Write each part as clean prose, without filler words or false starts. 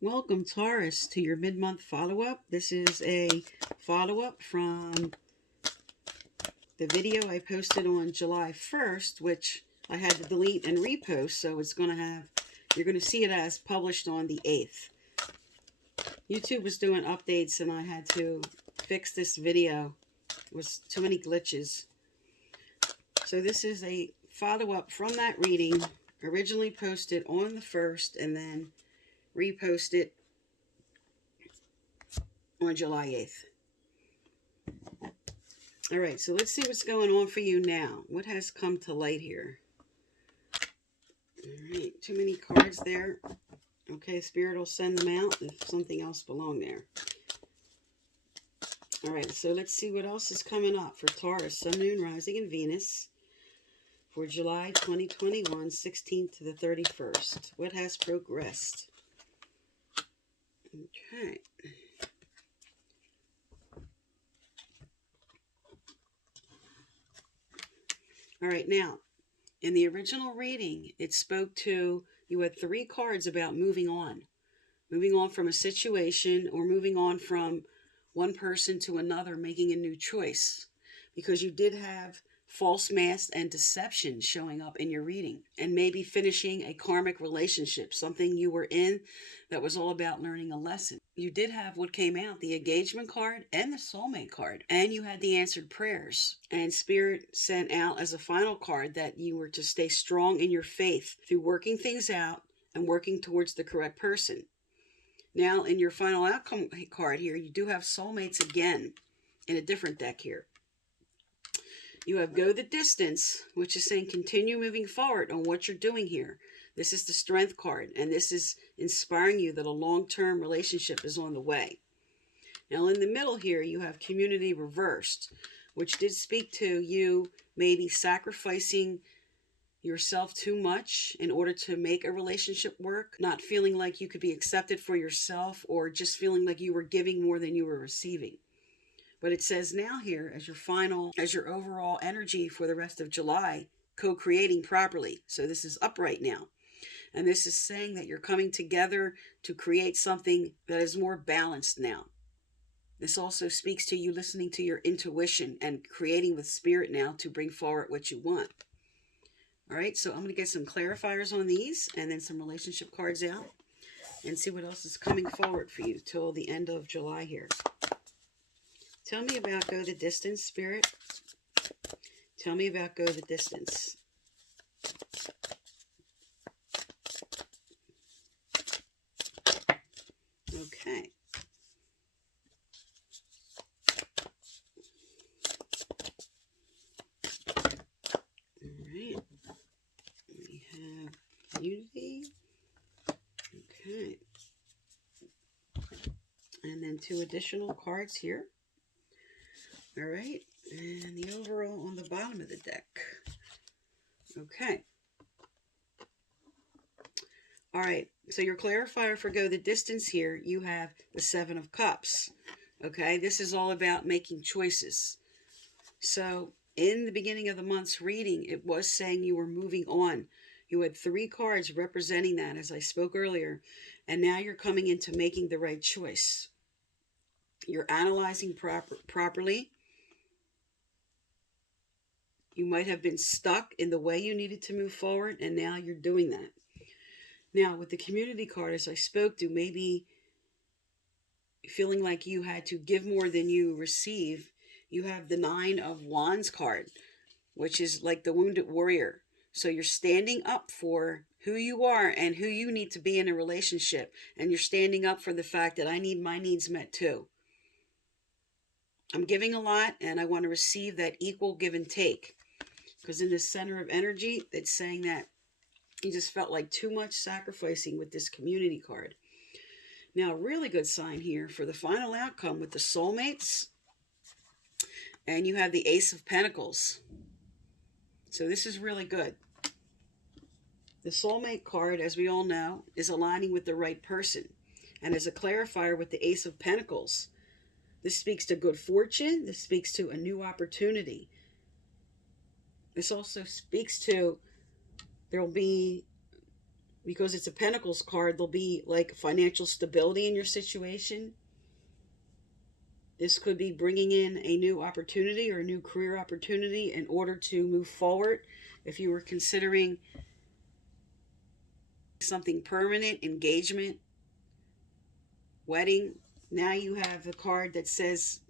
Welcome, Taurus, to your mid-month follow-up. This is a follow-up from the video I posted on July 1st, which I had to delete and repost, so it's going to have, you're going to see it as published on the 8th. YouTube was doing updates, and I had to fix this video. It was too many glitches. So this is a follow-up from that reading, originally posted on the 1st, and then reposted on July 8th. All right, so let's see what's going on for you now. What has come to light here? All right, too many cards there. Okay, Spirit will send them out if something else belongs there. All right, so let's see what else is coming up for Taurus, Sun, Moon, Rising, and Venus for July 2021, 16th to the 31st. What has progressed? Okay. All right, now, in the original reading, it spoke to, you had 3 cards about moving on from a situation, or moving on from one person to another, making a new choice, because you did have false mask and deception showing up in your reading, and maybe finishing a karmic relationship, something you were in that was all about learning a lesson. You did have what came out, the engagement card and the soulmate card, and you had the answered prayers, and Spirit sent out as a final card that you were to stay strong in your faith through working things out and working towards the correct person. Now, in your final outcome card here, you do have soulmates again in a different deck here. You have go the distance, which is saying continue moving forward on what you're doing here. This is the strength card, and this is inspiring you that a long-term relationship is on the way. Now, in the middle here, you have community reversed, which did speak to you maybe sacrificing yourself too much in order to make a relationship work, not feeling like you could be accepted for yourself, or just feeling like you were giving more than you were receiving. But it says now here, as your overall energy for the rest of July, co-creating properly. So this is upright now. And this is saying that you're coming together to create something that is more balanced now. This also speaks to you listening to your intuition and creating with Spirit now to bring forward what you want. All right, so I'm going to get some clarifiers on these, and then some relationship cards out, and see what else is coming forward for you till the end of July here. Tell me about go the distance, Spirit. Tell me about go the distance. Okay. All right. We have unity. Okay. And then 2 additional cards here. All right, and the overall on the bottom of the deck. Okay. All right, so your clarifier for go the distance here, you have the 7 of Cups. Okay, this is all about making choices. So in the beginning of the month's reading, it was saying you were moving on. You had 3 cards representing that, as I spoke earlier, and now you're coming into making the right choice. You're analyzing properly. You might have been stuck in the way you needed to move forward, and now you're doing that. Now, with the community card, as I spoke to, maybe feeling like you had to give more than you receive, you have the 9 of Wands card, which is like the wounded warrior. So you're standing up for who you are and who you need to be in a relationship, and you're standing up for the fact that I need my needs met too. I'm giving a lot, and I want to receive that equal give and take. Because in the center of energy, it's saying that you just felt like too much sacrificing with this community card. Now, a really good sign here for the final outcome with the soulmates. And you have the Ace of Pentacles. So this is really good. The soulmate card, as we all know, is aligning with the right person. And as a clarifier with the Ace of Pentacles, this speaks to good fortune. This speaks to a new opportunity. This also speaks to there will be because it's a Pentacles card, there'll be like financial stability in your situation. This could be bringing in a new opportunity or a new career opportunity in order to move forward. If you were considering something permanent, engagement, wedding, now you have the card that says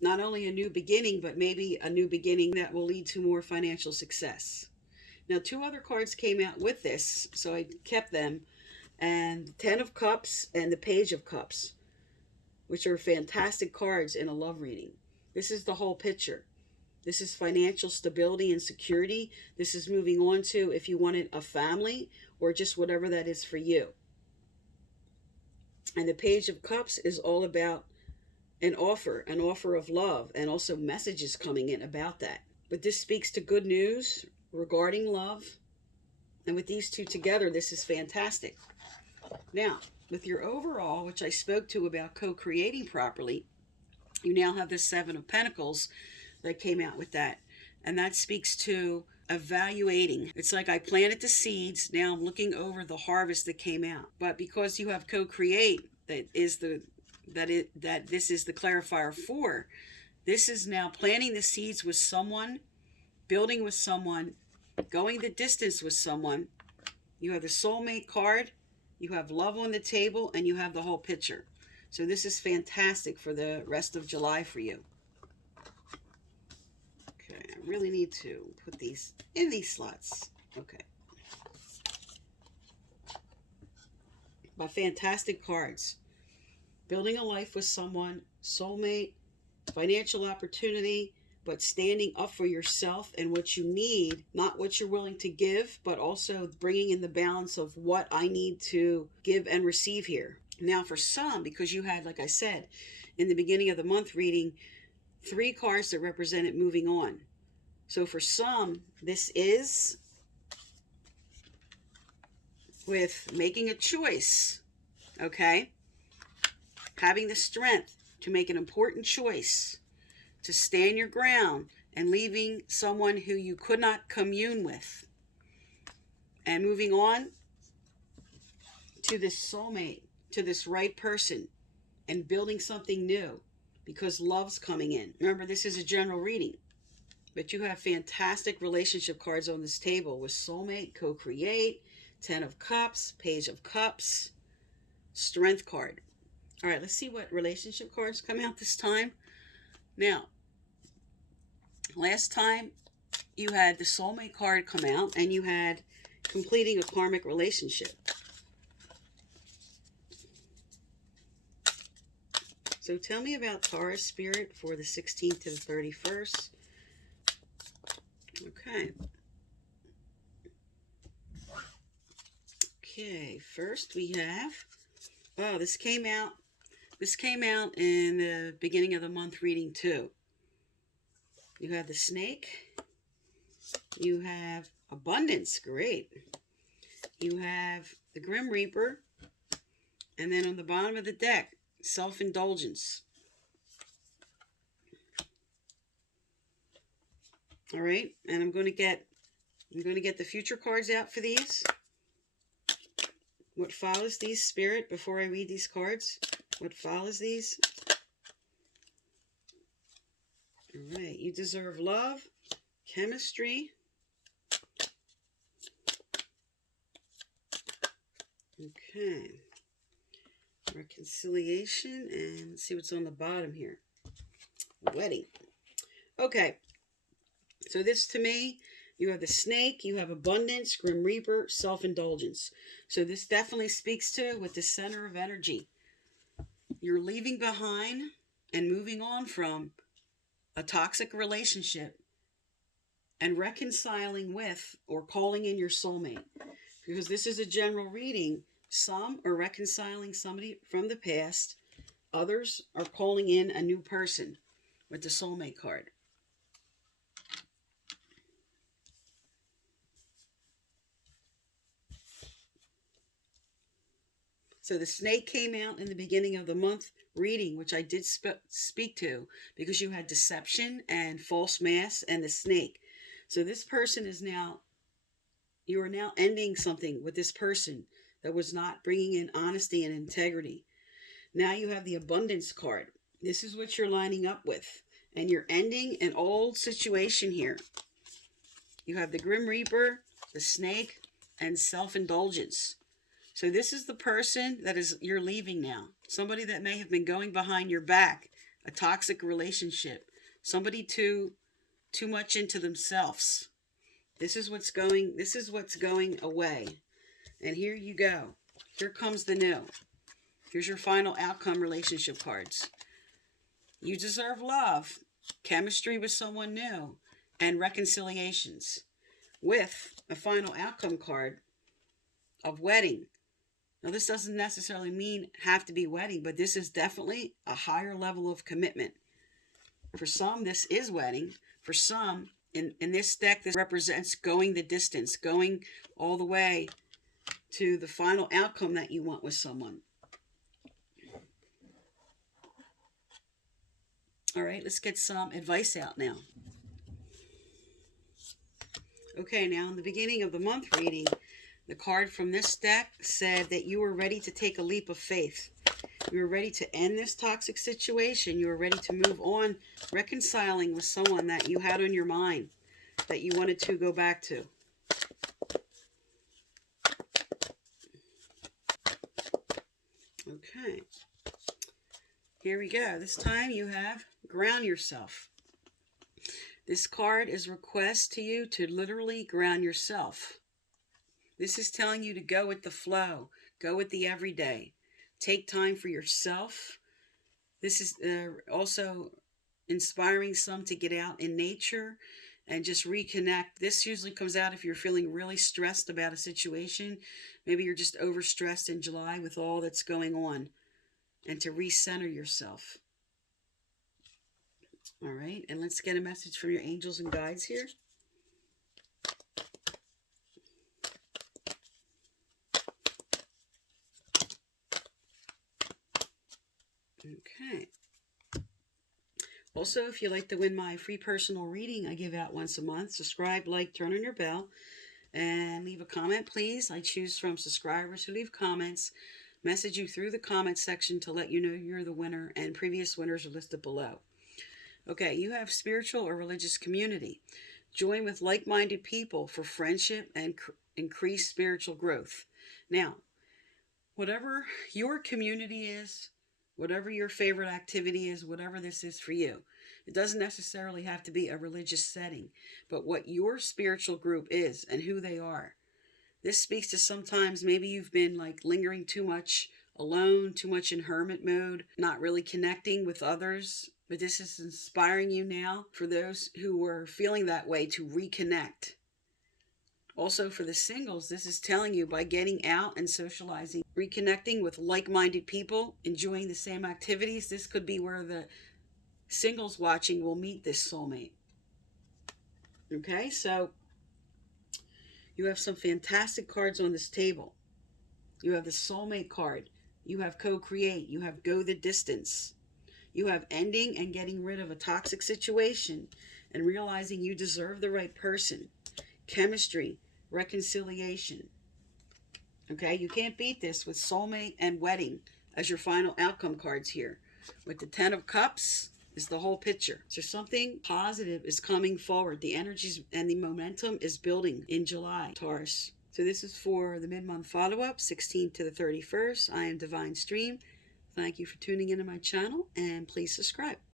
not only a new beginning, but maybe a new beginning that will lead to more financial success. Now, 2 other cards came out with this, so I kept them, and the 10 of Cups and the Page of Cups, which are fantastic cards in a love reading. This is the whole picture. This is financial stability and security. This is moving on to if you wanted a family or just whatever that is for you. And the Page of Cups is all about an offer of love, and also messages coming in about that. But this speaks to good news regarding love. And with these 2 together, this is fantastic. Now, with your overall, which I spoke to about co-creating properly, you now have the 7 of Pentacles that came out with that. And that speaks to evaluating. It's like I planted the seeds, now I'm looking over the harvest that came out. But because you have co-create, that this is the clarifier for. This is now planting the seeds with someone, building with someone, going the distance with someone. You have the Soulmate card, you have love on the table, and you have the whole picture. So this is fantastic for the rest of July for you. Okay, I really need to put these in these slots. Okay. But fantastic cards. Building a life with someone, soulmate, financial opportunity, but standing up for yourself and what you need, not what you're willing to give, but also bringing in the balance of what I need to give and receive here. Now for some, because you had, like I said, in the beginning of the month reading, 3 cards that represented moving on. So for some, this is with making a choice, okay? Having the strength to make an important choice, to stand your ground, and leaving someone who you could not commune with. And moving on to this soulmate, to this right person, and building something new, because love's coming in. Remember, this is a general reading, but you have fantastic relationship cards on this table with soulmate, co-create, 10 of Cups, Page of Cups, Strength card. All right, let's see what relationship cards come out this time. Now, last time you had the Soulmate card come out, and you had completing a karmic relationship. So tell me about Taurus spirit for the 16th to the 31st. Okay. Okay, first we have, oh, this came out in the beginning of the month reading too. You have the Snake. You have Abundance, great. You have the Grim Reaper. And then on the bottom of the deck, Self-Indulgence. All right, and I'm going to get the future cards out for these. What follows these, Spirit, before I read these cards? What follows these? All right, you deserve love, chemistry. Okay. Reconciliation, and let's see what's on the bottom here. Wedding. Okay. So this, to me, you have the Snake, you have Abundance, Grim Reaper, Self-Indulgence. So this definitely speaks to, with the center of energy, you're leaving behind and moving on from a toxic relationship and reconciling with or calling in your soulmate. Because this is a general reading. Some are reconciling somebody from the past. Others are calling in a new person with the Soulmate card. So the Snake came out in the beginning of the month reading, which I did speak to, because you had deception and false mask and the Snake. So this person is now, you are now ending something with this person that was not bringing in honesty and integrity. Now you have the abundance card. This is what you're lining up with. And you're ending an old situation here. You have the Grim Reaper, the snake, and self-indulgence. So this is the person that is you're leaving now. Somebody that may have been going behind your back, a toxic relationship, somebody too much into themselves. This is what's going away. And here you go. Here comes the new. Here's your final outcome relationship cards. You deserve love, chemistry with someone new, and reconciliations, with a final outcome card of wedding. Now, this doesn't necessarily have to be wedding, but this is definitely a higher level of commitment. For some, this is wedding. For some, in this deck, this represents going the distance, going all the way to the final outcome that you want with someone. All right, let's get some advice out now. Okay, now in the beginning of the month reading, the card from this deck said that you were ready to take a leap of faith. You were ready to end this toxic situation. You were ready to move on, reconciling with someone that you had on your mind, that you wanted to go back to. Okay. Here we go. This time you have ground yourself. This card is a request to you to literally ground yourself. This is telling you to go with the flow, go with the everyday. Take time for yourself. This is also inspiring some to get out in nature and just reconnect. This usually comes out if you're feeling really stressed about a situation. Maybe you're just overstressed in July with all that's going on, and to recenter yourself. All right, and let's get a message from your angels and guides here. Okay. Also, if you'd like to win my free personal reading I give out once a month, subscribe, like, turn on your bell, and leave a comment, please. I choose from subscribers who leave comments, message you through the comment section to let you know you're the winner, and previous winners are listed below. Okay, you have spiritual or religious community. Join with like-minded people for friendship and increased spiritual growth. Now, whatever your community is, whatever your favorite activity is, whatever this is for you, it doesn't necessarily have to be a religious setting, but what your spiritual group is and who they are. This speaks to sometimes maybe you've been like lingering too much alone, too much in hermit mode, not really connecting with others. But this is inspiring you now for those who were feeling that way to reconnect. Also for the singles, this is telling you by getting out and socializing, reconnecting with like-minded people, enjoying the same activities, this could be where the singles watching will meet this soulmate. Okay, so you have some fantastic cards on this table. You have the soulmate card. You have co-create. You have go the distance. You have ending and getting rid of a toxic situation and realizing you deserve the right person. Chemistry, reconciliation. Okay, you can't beat this with soulmate and wedding as your final outcome cards here. With the 10 of Cups is the whole picture. So something positive is coming forward. The energies and the momentum is building in July, Taurus. So this is for the mid-month follow-up, 16th to the 31st. I am Divine Stream. Thank you for tuning into my channel, and please subscribe.